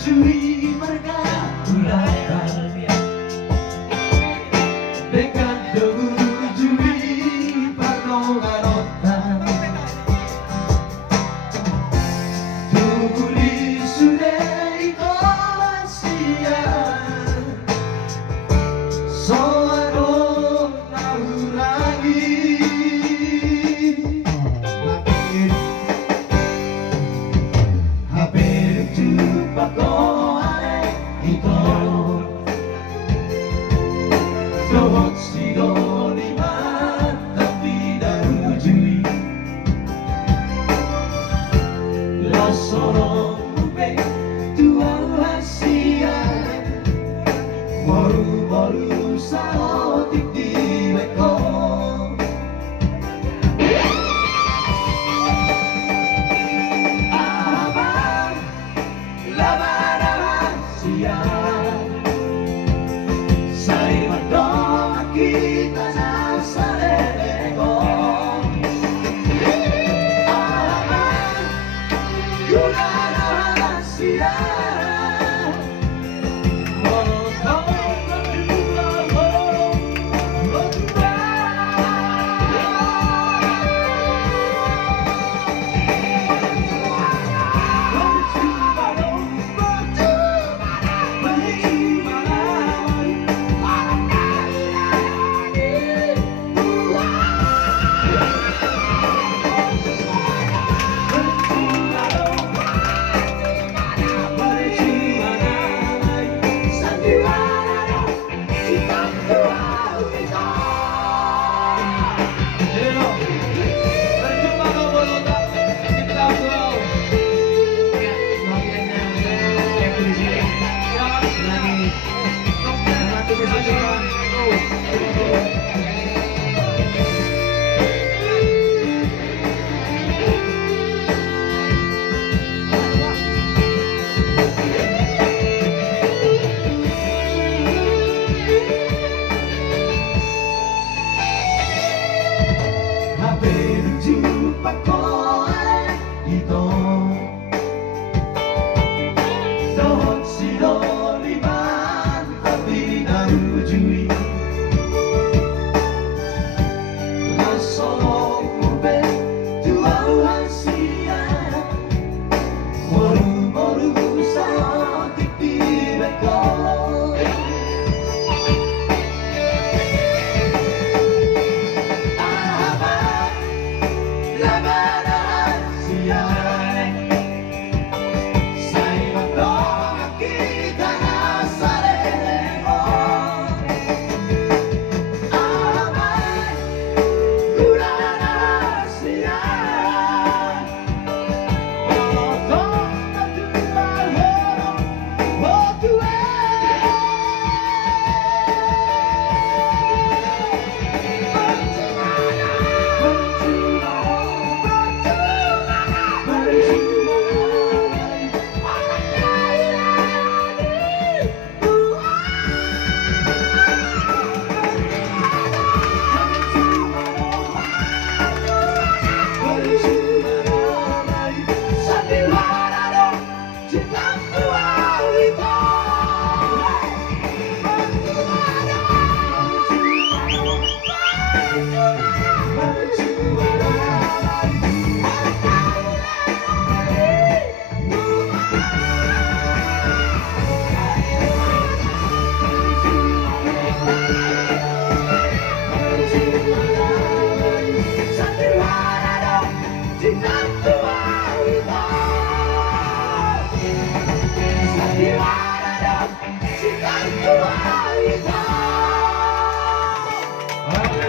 Ujui mereka ulatan Dekat ujui patongan otan Tuguli sudah ikhlaskan Soalnya tahu lagi Hampir jumpa kau itu Dohot si doni mantap tidak ujui La sorong ube tuang hasia Baru-baru saotik di beko Abang laban siang Saya berdoa kita nasa lego Abang guna siang Jumpa kau itu Dohot si doli mantap tidak ujui La solong ube tuau hasia Moru-moru saotik di beko Oh,